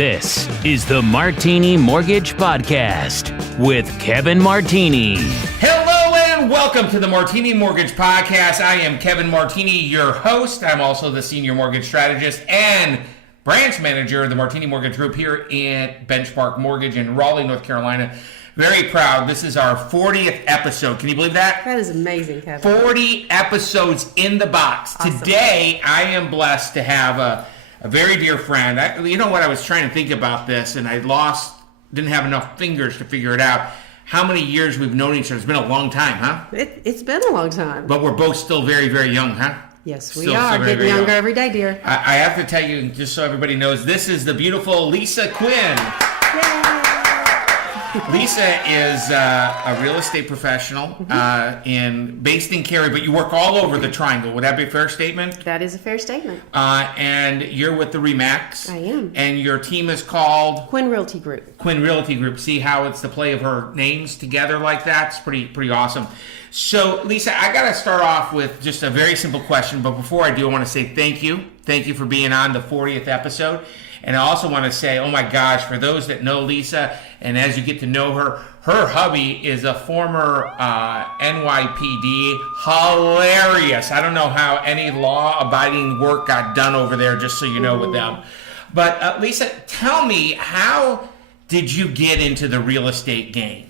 This is the Martini Mortgage Podcast with Kevin Martini. Hello and welcome to the Martini Mortgage Podcast. I am Kevin Martini, your host. I'm also the senior mortgage strategist and branch manager of the Martini Mortgage Group here in Benchmark Mortgage in Raleigh, North Carolina. Very proud. This is our 40th episode. Can you believe that? That is amazing, Kevin. 40 episodes in the box. Awesome. Today, I am blessed to have a very dear friend. You know what? I was trying to think about this, and didn't have enough fingers to figure it out. How many years we've known each other? It's been a long time, huh? It's been a long time. But we're both still very, very young, huh? Yes, we are. Getting younger every day, dear. I have to tell you, just so everybody knows, this is the beautiful Lisa Quin. Yay! Lisa is a real estate professional based in Cary, but you work all over the Triangle. Would that be a fair statement? That is a fair statement. And you're with the RE/MAX. I am. And your team is called? Quin Realty Group. Quin Realty Group. See how it's the play of her names together like that? It's pretty awesome. So, Lisa, I got to start off with just a very simple question. But before I do, I want to say thank you. Thank you for being on the 40th episode. And I also want to say, oh my gosh, for those that know Lisa, and as you get to know her hubby is a former NYPD. Hilarious. I don't know how any law-abiding work got done over there, just so you know, with them. But Lisa, tell me, how did you get into the real estate game?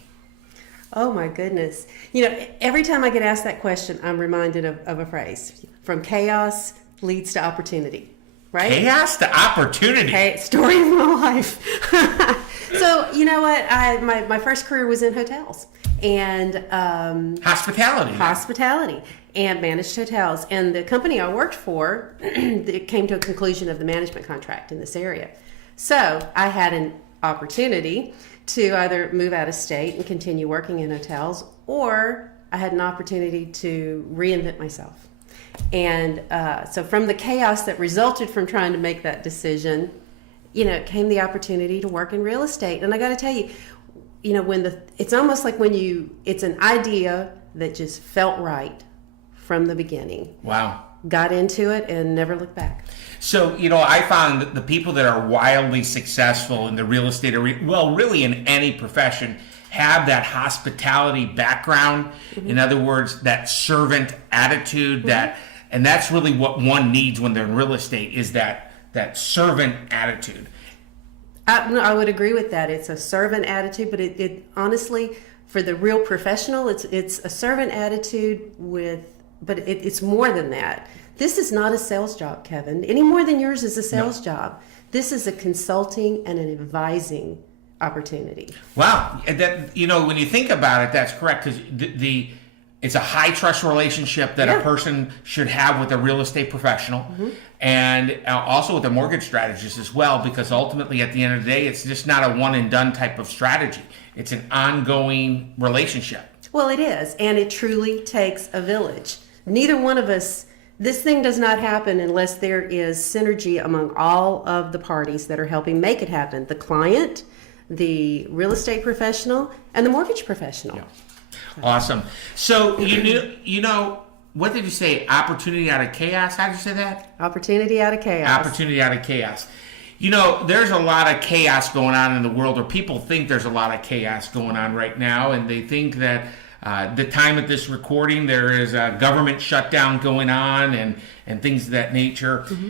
Oh my goodness. You know, every time I get asked that question, I'm reminded of a phrase. From chaos leads to opportunity. Right? Chaos to opportunity. Hey, story of my life. So, you know what? My first career was in hotels and hospitality and managed hotels. And the company I worked for, it came to a conclusion of the management contract in this area. So I had an opportunity to either move out of state and continue working in hotels, or I had an opportunity to reinvent myself. And so from the chaos that resulted from trying to make that decision, you know, came the opportunity to work in real estate. And I got to tell you, you know, it's almost like it's an idea that just felt right from the beginning. Wow. Got into it and never looked back. So, you know, I found that the people that are wildly successful in the real estate arena, well, really in any profession, have that hospitality background. Mm-hmm. In other words, that servant attitude, mm-hmm. And that's really what one needs when they're in real estate, is that servant attitude. I would agree with that. It's a servant attitude, but it honestly, for the real professional, it's a servant attitude but it's more than that. This is not a sales job, Kevin, any more than yours is a sales job. This is a consulting and an advising opportunity. Wow. That, you know, when you think about it, that's correct, because it's a high trust relationship that a person should have with a real estate professional, mm-hmm. and also with a mortgage strategist as well, because ultimately at the end of the day, it's just not a one and done type of strategy. It's an ongoing relationship. Well, it is, and it truly takes a village. Neither one of us, this thing does not happen unless there is synergy among all of the parties that are helping make it happen. The client, the real estate professional, and the mortgage professional. Yeah. Awesome. So, you know, what did you say? Opportunity out of chaos? How did you say that? Opportunity out of chaos. Opportunity out of chaos. You know, there's a lot of chaos going on in the world, or people think there's a lot of chaos going on right now, and they think that the time of this recording, there is a government shutdown going on and things of that nature. Mm-hmm.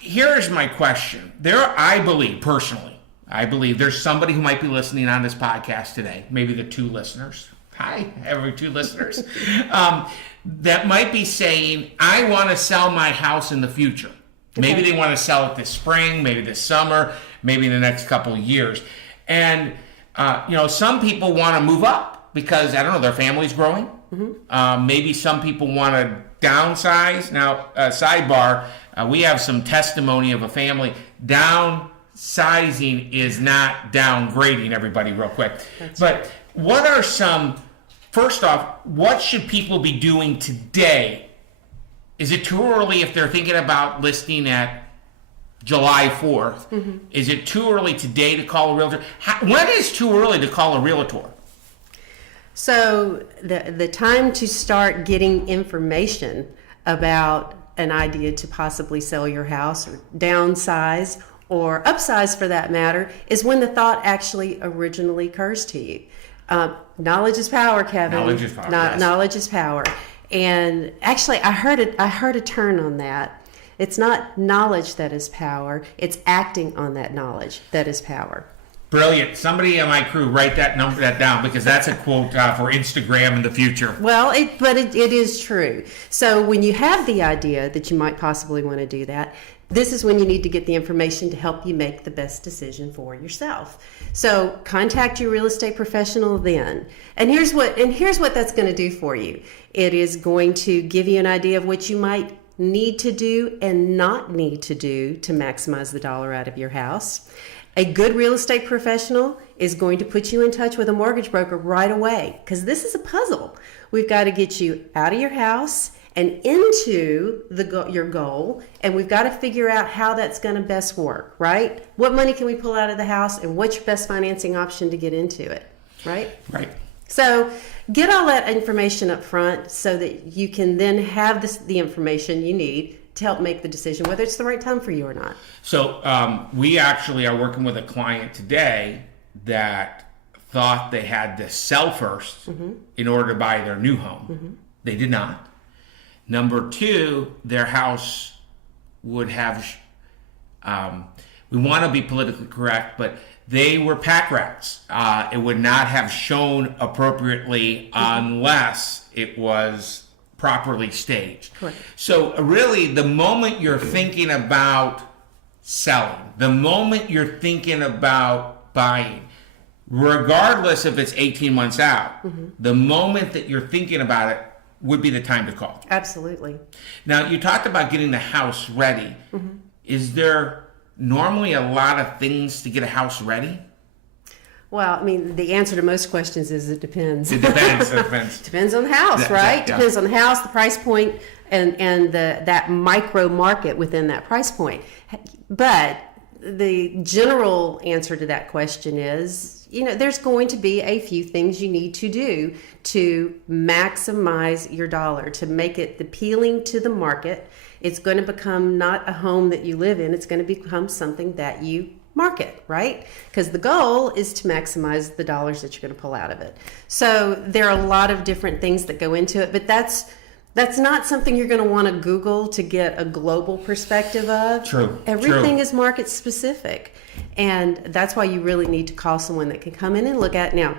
Here is my question. I believe there's somebody who might be listening on this podcast today, maybe the two listeners. Hi, every two listeners, that might be saying, I want to sell my house in the future. Okay. Maybe they want to sell it this spring, maybe this summer, maybe in the next couple of years. And, you know, some people want to move up because, I don't know, their family's growing. Mm-hmm. Maybe some people want to downsize. Now, sidebar, we have some testimony of a family. Downsizing is not downgrading, everybody, real quick. But what are first off, what should people be doing today? Is it too early if they're thinking about listing at July 4th? Mm-hmm. Is it too early today to call a realtor? When is too early to call a realtor? So the time to start getting information about an idea to possibly sell your house or downsize or upsize for that matter, is when the thought actually originally occurs to you. Knowledge is power, Kevin. Knowledge is power. Yes. Knowledge is power. And actually, I heard a turn on that. It's not knowledge that is power. It's acting on that knowledge that is power. Brilliant. Somebody on my crew write that down, because that's a quote for Instagram in the future. Well, it is true. So when you have the idea that you might possibly want to do that, this is when you need to get the information to help you make the best decision for yourself. So contact your real estate professional then. And here's what that's going to do for you. It is going to give you an idea of what you might need to do and not need to do to maximize the dollar out of your house. A good real estate professional is going to put you in touch with a mortgage broker right away, because this is a puzzle. We've got to get you out of your house and into your goal, and we've got to figure out how that's going to best work, right? What money can we pull out of the house, and what's your best financing option to get into it, right? Right. So get all that information up front so that you can then have the information you need to help make the decision whether it's the right time for you or not. So we actually are working with a client today that thought they had to sell first in order to buy their new home. They did not. Number two, their house would have, we want to be politically correct, but they were pack rats. It would not have shown appropriately unless it was properly staged. Correct. So really, the moment you're thinking about selling, the moment you're thinking about buying, regardless if it's 18 months out, the moment that you're thinking about it would be the time to call. Absolutely. Now, you talked about getting the house ready. Is there normally a lot of things to get a house ready? Well, I mean, the answer to most questions is it depends. It depends. It depends. Depends on the house, right? Depends on the house, the price point, and that micro market within that price point. But the general answer to that question is, there's going to be a few things you need to do to maximize your dollar, to make it appealing to the market. It's going to become not a home that you live in. It's going to become something that you market, right? Because the goal is to maximize the dollars that you're going to pull out of it. So there are a lot of different things that go into it, but that's not something you're going to want to Google to get a global perspective of. True. Everything is market specific. And that's why you really need to call someone that can come in and look at it. Now,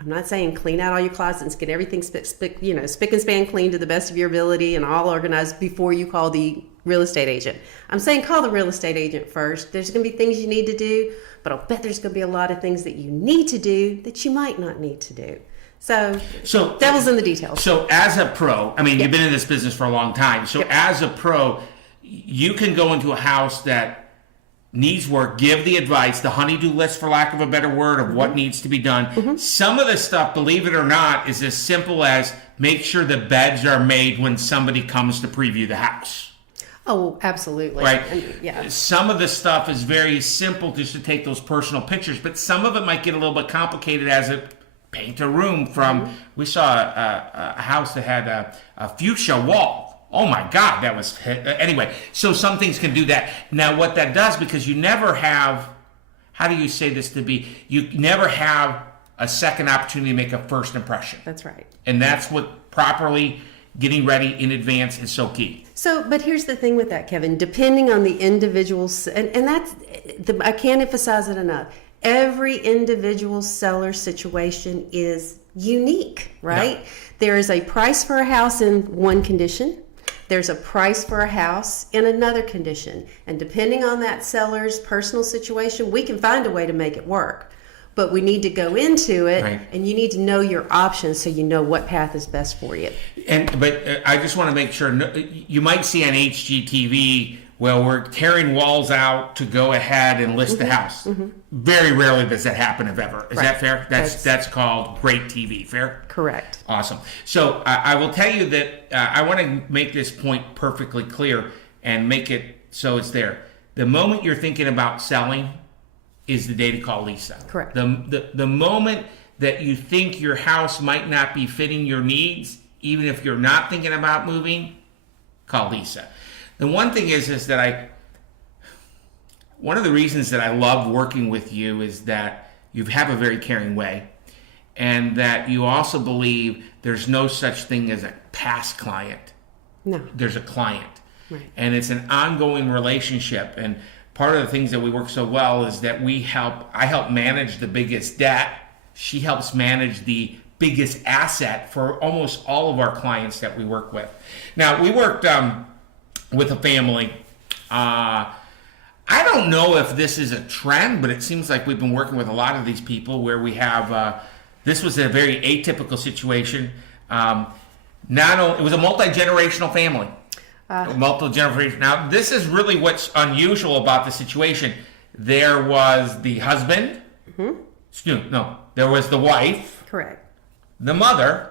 I'm not saying clean out all your closets, get everything spick and span clean to the best of your ability and all organized before you call the real estate agent. I'm saying call the real estate agent first. There's going to be things you need to do, but I'll bet there's going to be a lot of things that you need to do that you might not need to do. So devil's in the details. So as a pro, I mean, you've been in this business for a long time. So as a pro, you can go into a house that needs work, give the advice, the honey-do list, for lack of a better word, of what needs to be done. Some of the stuff, believe it or not, is as simple as make sure the beds are made when somebody comes to preview the house. Oh, absolutely. Right? Yeah. Some of the stuff is very simple just to take those personal pictures, but some of it might get a little bit complicated as it paint a room from, we saw a house that had a fuchsia wall. Oh my God, that was, anyway, so some things can do that. Now what that does, because you never have, how do you say this to be, you never have a second opportunity to make a first impression. That's right. And that's what properly getting ready in advance is so key. So, but here's the thing with that, Kevin, depending on the individual, and that's, I can't emphasize it enough, every individual seller situation is unique, right? Yeah. There is a price for a house in one condition. There's a price for a house in another condition. And depending on that seller's personal situation, we can find a way to make it work. But we need to go into it, right, and you need to know your options so you know what path is best for you. But I just want to make sure, you might see on HGTV, well, we're tearing walls out to go ahead and list the house. Very rarely does that happen, if ever. Is that fair? That's called great TV, fair? Correct. Awesome. So I will tell you that I want to make this point perfectly clear and make it so it's there. The moment you're thinking about selling is the day to call Lisa. Correct. The moment that you think your house might not be fitting your needs, even if you're not thinking about moving, call Lisa. The one thing is that one of the reasons that I love working with you is that you have a very caring way, and that you also believe there's no such thing as a past client. No. There's a client. Right. And it's an ongoing relationship. And part of the things that we work so well is that I help manage the biggest debt. She helps manage the biggest asset for almost all of our clients that we work with. Now, we worked with a family. I don't know if this is a trend, but it seems like we've been working with a lot of these people where we have, this was a very atypical situation. It was a multi-generational family. Multi-generational. Now, this is really what's unusual about the situation. There was the husband. No, there was the wife. Correct. The mother,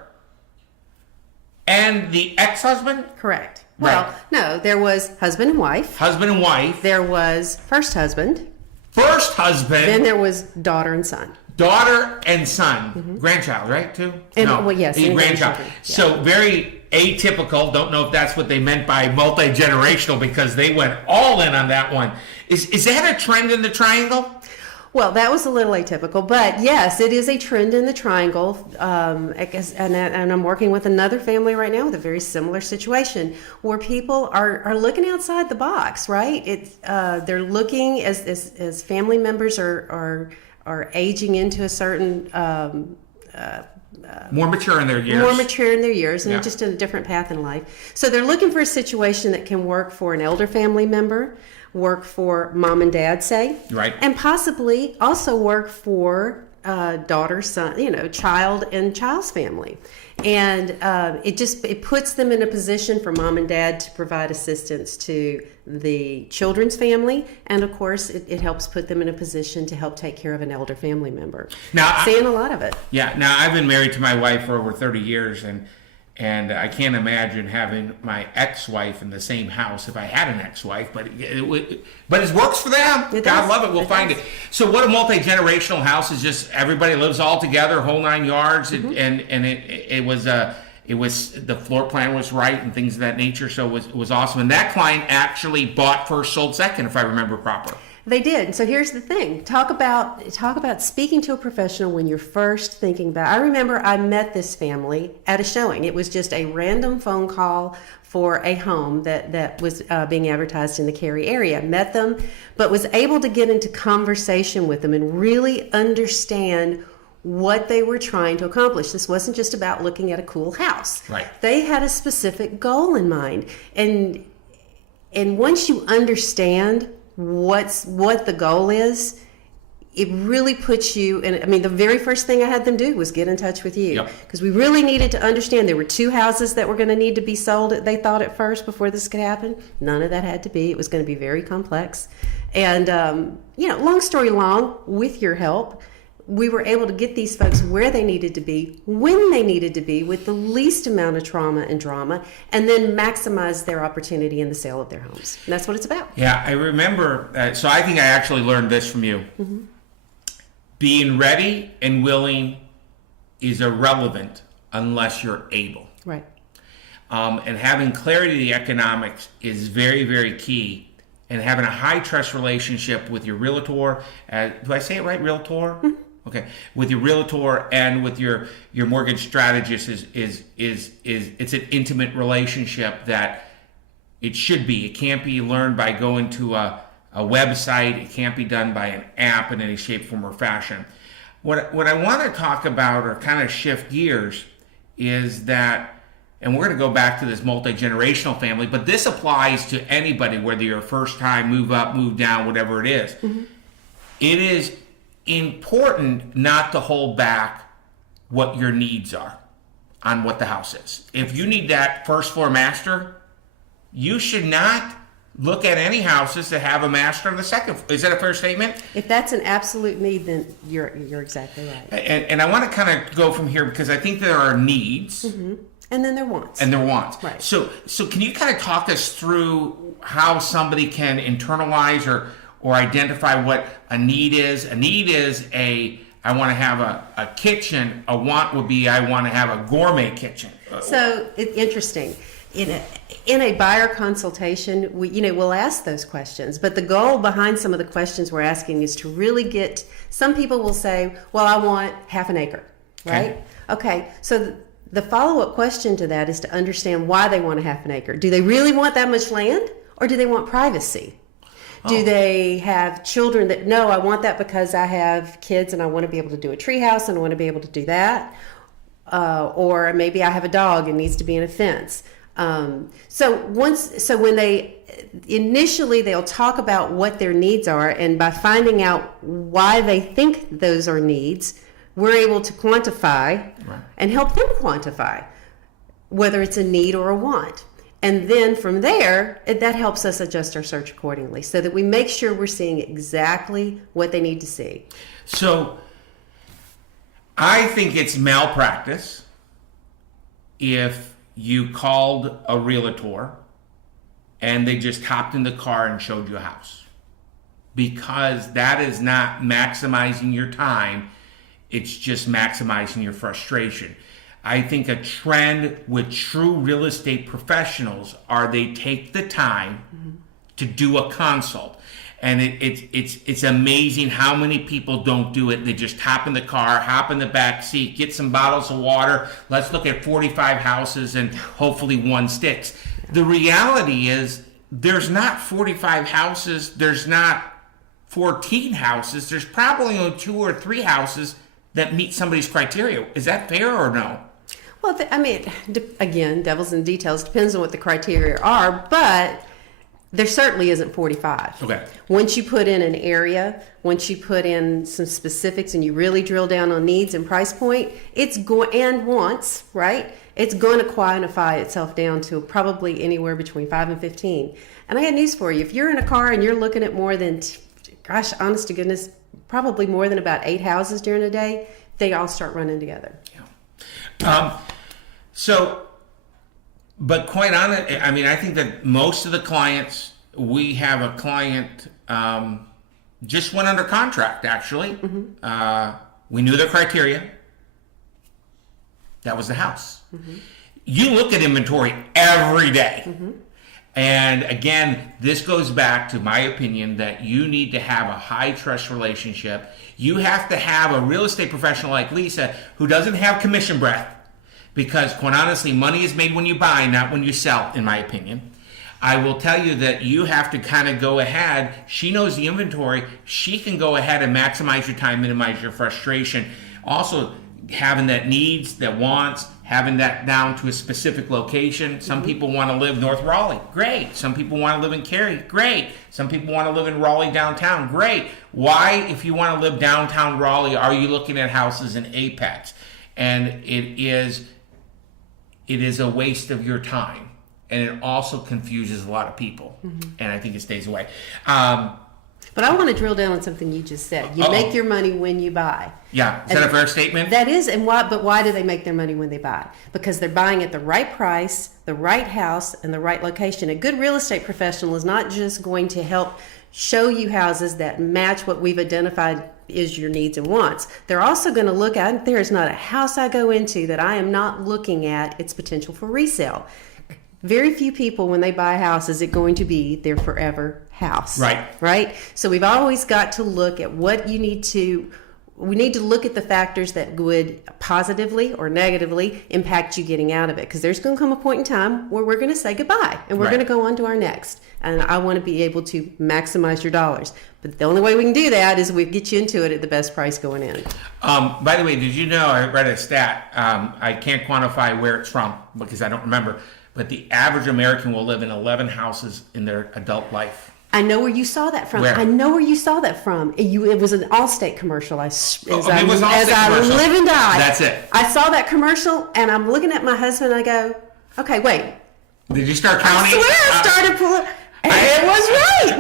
and the ex-husband? Correct. Right. Well, no, there was husband and wife. Husband and wife. There was first husband. First husband. Then there was daughter and son. Daughter and son. Grandchild, right, too? And, no. well, yes. The grandchild. Yeah. So very atypical. Don't know if that's what they meant by multi-generational, because they went all in on that one. Is that a trend in the triangle? Well, that was a little atypical, but yes, it is a trend in the triangle. I guess, and I'm working with another family right now with a very similar situation where people are looking outside the box, right? They're looking as family members are aging into a certain more mature in their years. More mature in their years, and Yeah. just in a different path in life. So they're looking for a situation that can work for an elder family member, work for mom and dad, say, Right. and possibly also work for daughter, son, child and child's family. And it puts them in a position for mom and dad to provide assistance to the children's family, and of course it helps put them in a position to help take care of an elder family member. Now, seeing a lot of it. Yeah. Now, I've been married to my wife for over 30 years, and I can't imagine having my ex-wife in the same house if I had an ex-wife, but it works for them. It God does. love it. We'll It find does. it. So what a multi-generational house is, just everybody lives all together, whole 9 yards, and it was the floor plan was right and things of that nature. So it was awesome. And that client actually bought first, sold second, if I remember proper. They did. So here's the thing. Talk about speaking to a professional when you're first thinking about. I remember I met this family at a showing. It was just a random phone call for a home that was being advertised in the Cary area. Met them, but was able to get into conversation with them and really understand what they were trying to accomplish. This wasn't just about looking at a cool house. Right. They had a specific goal in mind. And once you understand what the goal is, it really puts you in. I mean, the very first thing I had them do was get in touch with you, because we really needed to understand there were 2 houses that were going to need to be sold, they thought at first, before this could happen. None of that had to be. It was going to be very complex. And long story long, with your help, we were able to get these folks where they needed to be, when they needed to be, with the least amount of trauma and drama, and then maximize their opportunity in the sale of their homes. And that's what it's about. Yeah, I remember. So I think I actually learned this from you. Mm-hmm. Being ready and willing is irrelevant unless you're able. Right. And having clarity of the economics is very, very key. And having a high trust relationship with your realtor. Do I say it right, realtor? Mm-hmm. Okay, with your realtor and with your mortgage strategist is it's an intimate relationship that it should be. It can't be learned by going to a website. It can't be done by an app in any shape, form, or fashion. What I want to talk about, or kind of shift gears, is that, and we're going to go back to this multi-generational family, but this applies to anybody, whether you're a first time, move up, move down, whatever it is. Mm-hmm. It is important not to hold back what your needs are on what the house is. If you need that first floor master, you should not look at any houses that have a master on the second floor. Is that a fair statement? If that's an absolute need, then you're exactly right. And I want to kind of go from here, because I think there are needs. Mm-hmm. And then there wants. And there wants. Right. So can you kind of talk us through how somebody can internalize or identify what a need is? A need is I want to have a kitchen. A want would be I want to have a gourmet kitchen. So it's interesting. in a buyer consultation, we'll ask those questions. But the goal behind some of the questions we're asking is to really get. Some people will say, "Well, I want half an acre," right? Okay. So the follow-up question to that is to understand why they want a half an acre. Do they really want that much land, or do they want privacy? Do they have children that, no, I want that because I have kids and I want to be able to do a treehouse and I want to be able to do that? Or maybe I have a dog and needs to be in a fence. So when they initially, they'll talk about what their needs are, and by finding out why they think those are needs, we're able to quantify and help them quantify whether it's a need or a want. And then from there, that helps us adjust our search accordingly so that we make sure we're seeing exactly what they need to see. So I think it's malpractice if you called a realtor and they just hopped in the car and showed you a house, because that is not maximizing your time. It's just maximizing your frustration. I think a trend with true real estate professionals are they take the time to do a consult. And it's amazing how many people don't do it. They just hop in the car, hop in the back seat, get some bottles of water. Let's look at 45 houses and hopefully one sticks. The reality is there's not 45 houses. There's not 14 houses. There's probably only 2 or 3 houses that meet somebody's criteria. Is that fair or no? Well, again, devil's in the details. Depends on what the criteria are, but there certainly isn't 45. Okay. Once you put in an area, once you put in some specifics and you really drill down on needs and price point, and wants, right? It's going to quantify itself down to probably anywhere between 5 and 15. And I had news for you. If you're in a car and you're looking at more than, honest to goodness, probably more than about 8 houses during a day, they all start running together. Yeah. But quite honest, I think that most of the clients, we have a client just went under contract, actually. We knew their criteria. That was the house. You look at inventory every day. And again, this goes back to my opinion that you need to have a high trust relationship. You have to have a real estate professional like Lisa who doesn't have commission breath, because quite honestly, money is made when you buy, not when you sell, in my opinion. I will tell you that you have to kind of go ahead. She knows the inventory. She can go ahead and maximize your time, minimize your frustration. Also, having that needs, that wants, having that down to a specific location. Some people want to live North Raleigh. Great. Some people want to live in Cary. Great. Some people want to live in Raleigh downtown. Great. Why, if you want to live downtown Raleigh, are you looking at houses in Apex? And it is a waste of your time. And it also confuses a lot of people. And I think it stays away. But I want to drill down on something you just said. You make your money when you buy. Yeah. Is that a fair statement? That is. And why? But why do they make their money when they buy? Because they're buying at the right price, the right house, and the right location. A good real estate professional is not just going to help show you houses that match what we've identified is your needs and wants. They're also going to look at, there is not a house I go into that I am not looking at its potential for resale. Very few people, when they buy a house, is it going to be their forever house. Right? So we've always got to look at what we need to look at the factors that would positively or negatively impact you getting out of it. Because there's going to come a point in time where we're going to say goodbye and we're going to go on to our next. And I want to be able to maximize your dollars. But the only way we can do that is we get you into it at the best price going in. By the way, did you know, I read a stat, I can't quantify where it's from because I don't remember, but the average American will live in 11 houses in their adult life. I know where you saw that from. Where? I know where you saw that from. It was an Allstate commercial. As I commercial. live and die. That's it. I saw that commercial, and I'm looking at my husband, and I go, okay, wait. Did you start counting? I swear I started pulling. It was right.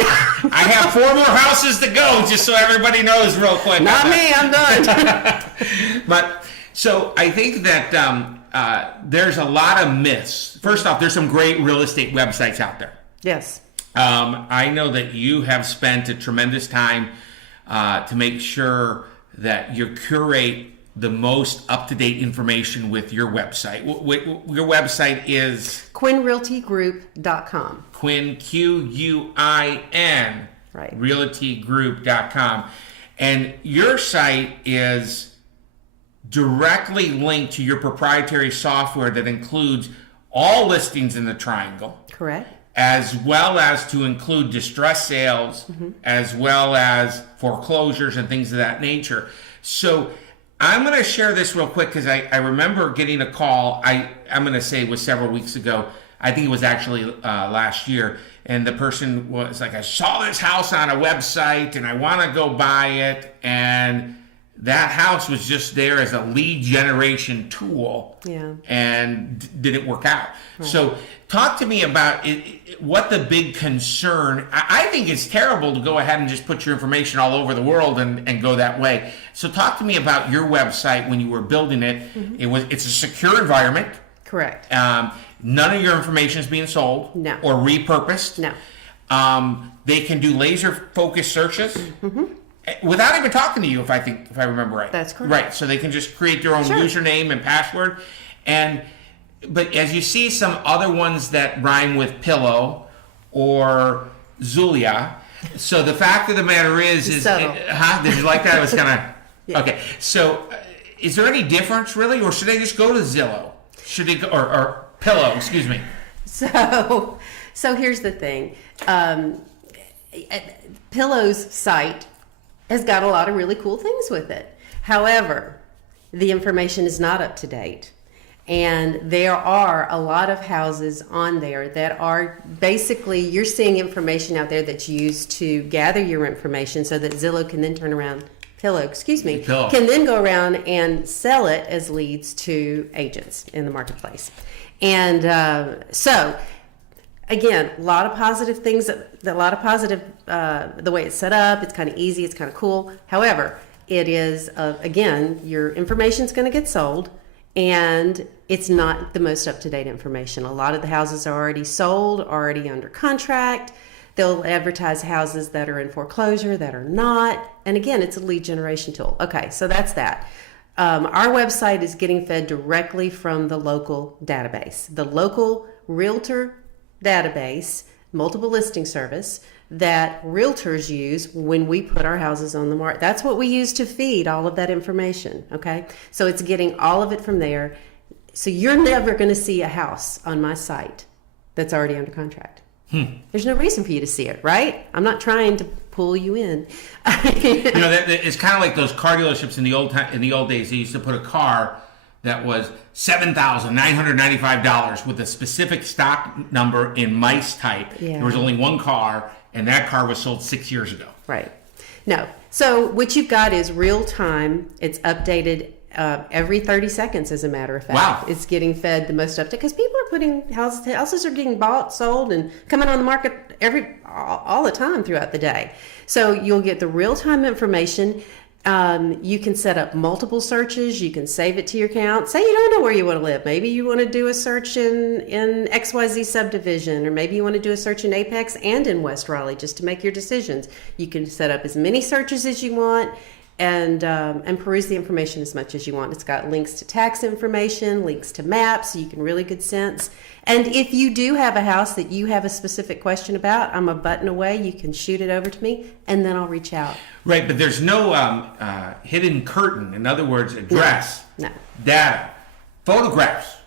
I have 4 more houses to go, just so everybody knows real quick. Not me. I'm done. But so I think that there's a lot of myths. First off, there's some great real estate websites out there. Yes. I know that you have spent a tremendous time to make sure that you curate the most up-to-date information with your website. Your website is QuinRealtyGroup.com. Quin, Quin, right. realtygroup.com. And your site is directly linked to your proprietary software that includes all listings in the triangle. Correct. As well as to include distress sales, as well as foreclosures and things of that nature. So I'm going to share this real quick because I remember getting a call, I'm going to say it was several weeks ago. I think it was actually last year. And the person was like, I saw this house on a website and I want to go buy it. And that house was just there as a lead generation tool. Yeah. And didn't work out. Right. So talk to me about what the big concern. I think it's terrible to go ahead and just put your information all over the world and go that way. So talk to me about your website when you were building it. It's a secure environment. Correct. None of your information is being sold or repurposed. No. They can do laser focused searches. Without even talking to you, if I remember right. That's correct. Right, so they can just create their own username and password. But as you see some other ones that rhyme with pillow or Zulia, so the fact of the matter is did you like that? It was kind of, okay. So is there any difference really, or should they just go to Zillow? Should they go, or Pillow, excuse me. So here's the thing. Pillow's site has got a lot of really cool things with it. However, the information is not up to date. And there are a lot of houses on there that are basically, you're seeing information out there that's used to gather your information so that Zillow can then turn around, can then go around and sell it as leads to agents in the marketplace. And so, again, a lot of positive things, the way it's set up, it's kind of easy, it's kind of cool. However, it is, again, your information's going to get sold, and it's not the most up-to-date information. A lot of the houses are already sold, already under contract. They'll advertise houses that are in foreclosure, that are not. And again, it's a lead generation tool. Okay, so that's that. Our website is getting fed directly from the local database, the local realtor database, multiple listing service that realtors use when we put our houses on the market. That's what we use to feed all of that information, okay? So it's getting all of it from there. So you're never going to see a house on my site that's already under contract. There's no reason for you to see it, right? I'm not trying to pull you in. It's kind of like those car dealerships in the old days. They used to put a car that was $7,995 with a specific stock number in mice type. Yeah. There was only one car, and that car was sold 6 years ago. Right. No. So what you've got is real time. It's updated every 30 seconds, as a matter of fact. Wow. It's getting fed the most update because people are putting houses are getting bought, sold, and coming on the market all the time throughout the day. So you'll get the real time information. You can set up multiple searches. You can save it to your account. Say you don't know where you want to live. Maybe you want to do a search in XYZ subdivision, or maybe you want to do a search in Apex and in West Raleigh just to make your decisions. You can set up as many searches as you want and peruse the information as much as you want. It's got links to tax information, links to maps, so you can really good sense. And if you do have a house that you have a specific question about, I'm a button away. You can shoot it over to me, and then I'll reach out. Right, but there's no hidden curtain. In other words, address, data, photographs.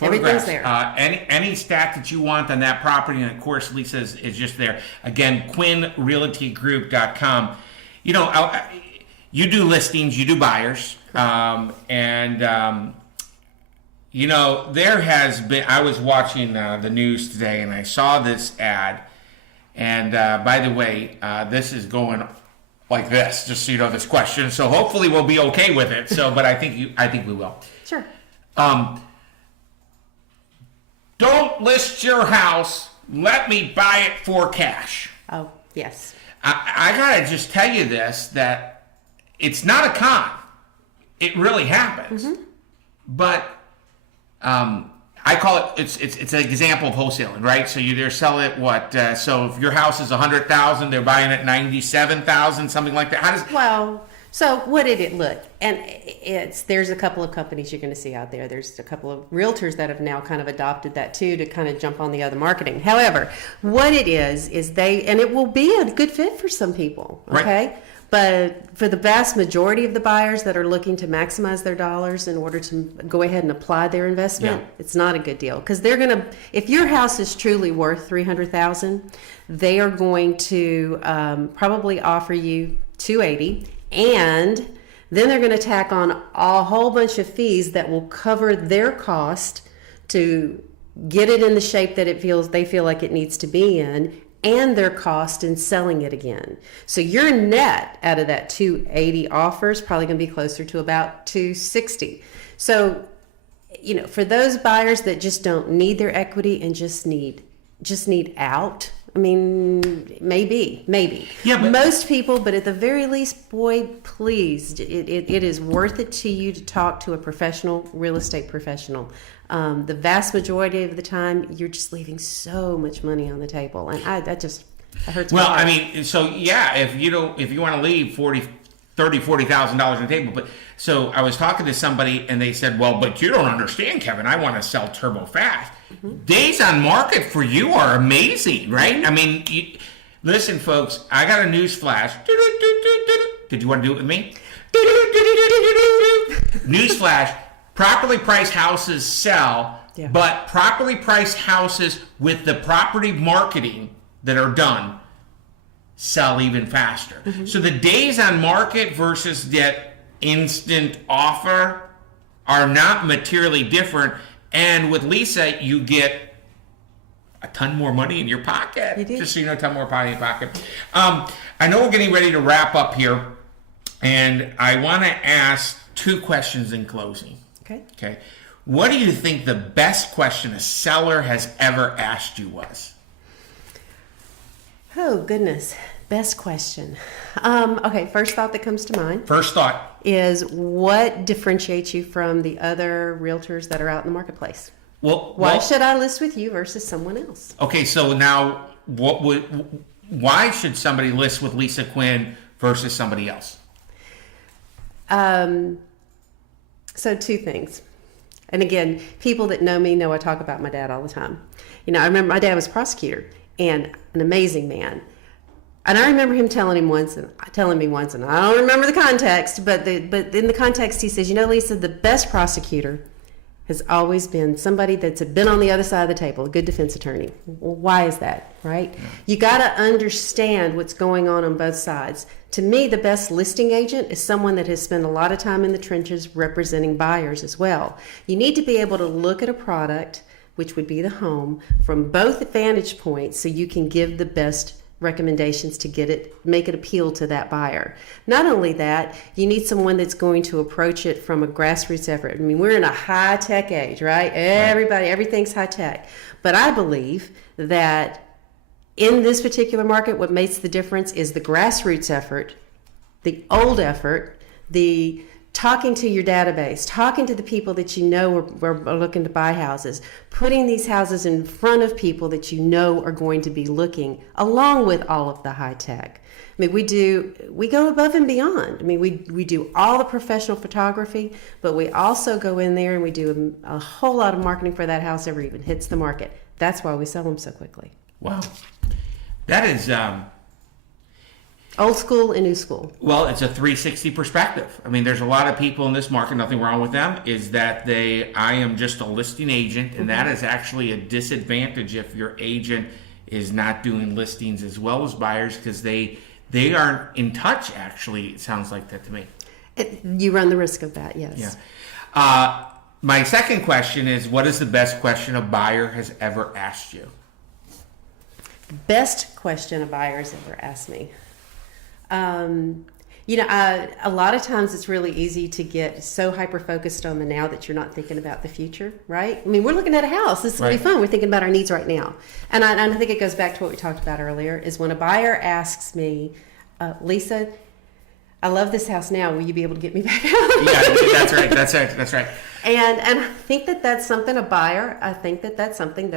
Everything's there. Any stat that you want on that property, and of course, Lisa is just there. Again, QuinRealtyGroup.com. You do listings, you do buyers, there has been, I was watching the news today and I saw this ad, and by the way, this is going like this, just so you know this question, so hopefully we'll be okay with it, but I think we will. Sure. Don't list your house, let me buy it for cash. Oh, yes. I gotta just tell you this, that it's not a con. It really happens. Mm-hmm. But I call it, it's an example of wholesaling, right? So you either sell it so if your house is $100,000, they're buying it $97,000, something like that. So what did it look? And there's a couple of companies you're going to see out there. There's a couple of realtors that have now kind of adopted that too, to kind of jump on the other marketing. However, what it is and it will be a good fit for some people. Okay. Right. But for the vast majority of the buyers that are looking to maximize their dollars in order to go ahead and apply their investment, it's not a good deal, because they're going to, if your house is truly worth $300,000, they are going to probably offer you $280,000, and then they're going to tack on a whole bunch of fees that will cover their cost to get it in the shape that they feel like it needs to be in, and their cost in selling it again. So your net out of that $280,000 offer is probably going to be closer to about $260,000. So, for those buyers that just don't need their equity and just need out, I mean, maybe. Yeah, but most people, but at the very least, boy, please, it is worth it to you to talk to a professional, real estate professional. The vast majority of the time, you're just leaving so much money on the table, and that hurts. Well, I mean, so yeah, if you want to leave $40,000 on the table, but so I was talking to somebody and they said, well, but you don't understand, Kevin. I want to sell turbo fast. Mm-hmm. Days on market for you are amazing, right? Mm-hmm. I mean, listen, folks, I got a news flash. Did you want to do it with me? News flash. Properly priced houses sell, but properly priced houses with the property marketing that are done sell even faster. Mm-hmm. So the days on market versus that instant offer are not materially different. And with Lisa, you get a ton more money in your pocket. You do. Just so you know, a ton more money in your pocket. I know we're getting ready to wrap up here, and I want to ask 2 questions in closing. Okay. What do you think the best question a seller has ever asked you was? Oh, goodness. Best question. Okay, first thought that comes to mind. First thought. Is what differentiates you from the other realtors that are out in the marketplace? Why should I list with you versus someone else? Okay, so now why should somebody list with Lisa Quin versus somebody else? So 2 things. And again, people that know me know I talk about my dad all the time. I remember my dad was a prosecutor and an amazing man. And I remember him telling me once, and I don't remember the context, but in the context he says, Lisa, the best prosecutor has always been somebody that's been on the other side of the table, a good defense attorney. Well, why is that, right? Yeah. You got to understand what's going on both sides. To me, the best listing agent is someone that has spent a lot of time in the trenches representing buyers as well. You need to be able to look at a product, which would be the home, from both vantage points so you can give the best recommendations to make it appeal to that buyer. Not only that, you need someone that's going to approach it from a grassroots effort. I mean, we're in a high-tech age, right? Everything's high-tech. But I believe that in this particular market, what makes the difference is the grassroots effort, the old effort, the talking to your database, talking to the people that are looking to buy houses, putting these houses in front of people that are going to be looking, along with all of the high tech. I mean, we go above and beyond. I mean, we do all the professional photography, but we also go in there and we do a whole lot of marketing for that house ever even hits the market. That's why we sell them so quickly. Wow. That is... old school and new school. Well, it's a 360 perspective. I mean, there's a lot of people in this market, nothing wrong with them, is that I am just a listing agent, and that is actually a disadvantage if your agent is not doing listings as well as buyers, because they aren't in touch, actually. It sounds like that to me. You run the risk of that, yes. Yeah. My second question is, what is the best question a buyer has ever asked you? Best question a buyer has ever asked me. A lot of times it's really easy to get so hyper-focused on the now that you're not thinking about the future, right? I mean, we're looking at a house. This is going to be fun. We're thinking about our needs right now. And I think it goes back to what we talked about earlier, is when a buyer asks me, Lisa, I love this house now. Will you be able to get me back out? Yeah, that's right. And I think that's something that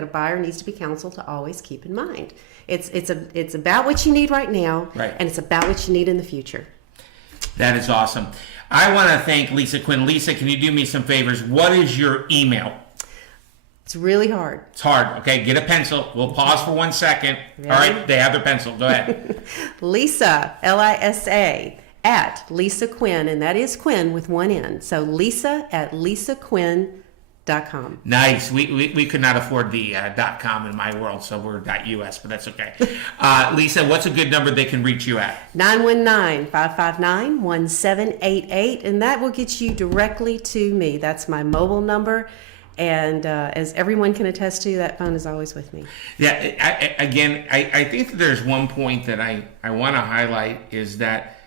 a buyer needs to be counseled to always keep in mind. It's about what you need right now, and it's about what you need in the future. That is awesome. I want to thank Lisa Quin. Lisa, can you do me some favors? What is your email? It's really hard. It's hard. Okay, get a pencil. We'll pause for 1 second. Ready? All right, they have their pencil. Go ahead. Lisa, Lisa, at Lisa Quin, and that is Quin with one N. So Lisa at lisaquin.com. Nice. We could not afford the .com in my world, so we're .us, but that's okay. Lisa, what's a good number they can reach you at? 919-559-1788, and that will get you directly to me. That's my mobile number. And as everyone can attest to, that phone is always with me. Yeah, I think that there's one point that I want to highlight is that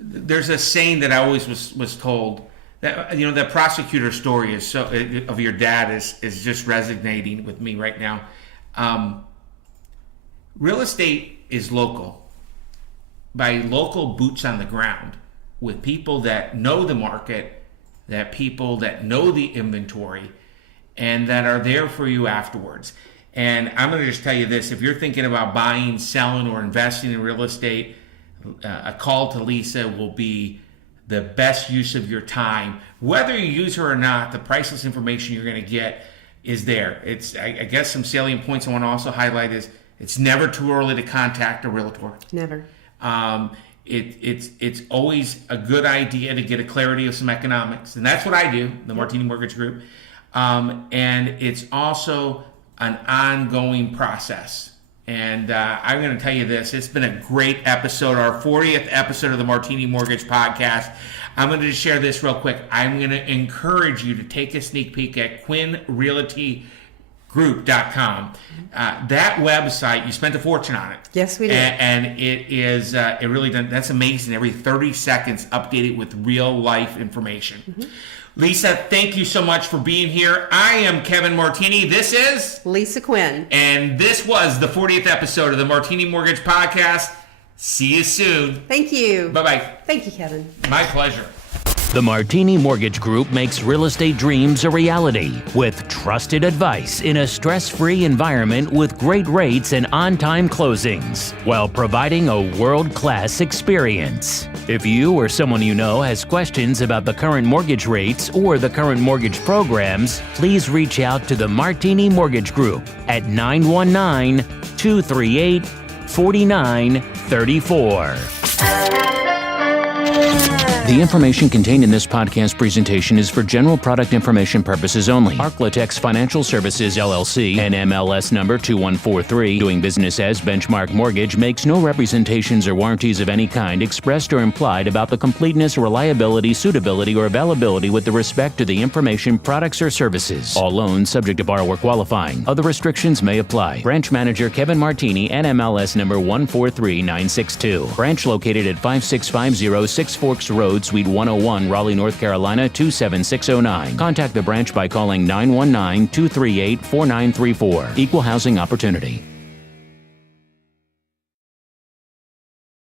there's a saying that I always was told that, that prosecutor story is so of your dad is just resonating with me right now. Real estate is local, by local boots on the ground, with people that know the market, that people that know the inventory, and that are there for you afterwards. And I'm going to just tell you this: if you're thinking about buying, selling, or investing in real estate, a call to Lisa will be the best use of your time. Whether you use her or not, the priceless information you're going to get is there. I guess some salient points I want to also highlight is it's never too early to contact a realtor. Never. It's always a good idea to get a clarity of some economics, and that's what I do, the Martini Mortgage Group. And it's also an ongoing process. And I'm going to tell you this: it's been a great episode, our 40th episode of the Martini Mortgage Podcast. I'm going to just share this real quick. I'm going to encourage you to take a sneak peek at QuinRealtyGroup.com. That website, you spent a fortune on it. Yes, we did. And it is, it really done. That's amazing. Every 30 seconds, updated with real life information. Mm-hmm. Lisa, thank you so much for being here. I am Kevin Martini. This is Lisa Quin. And this was the 40th episode of the Martini Mortgage Podcast. See you soon. Thank you. Bye-bye. Thank you, Kevin. My pleasure. The Martini Mortgage Group makes real estate dreams a reality with trusted advice in a stress-free environment with great rates and on-time closings while providing a world-class experience. If you or someone you know has questions about the current mortgage rates or the current mortgage programs, please reach out to the Martini Mortgage Group at 919-238-4934. The information contained in this podcast presentation is for general product information purposes only. Arklatex Financial Services, LLC, NMLS number 2143, doing business as Benchmark Mortgage, makes no representations or warranties of any kind expressed or implied about the completeness, reliability, suitability, or availability with respect to the information, products, or services. All loans subject to borrower qualifying. Other restrictions may apply. Branch Manager Kevin Martini, NMLS number 143962. Branch located at 5650 Six Forks Road, Suite 101, Raleigh, North Carolina 27609. Contact the branch by calling 919-238-4934. Equal housing opportunity.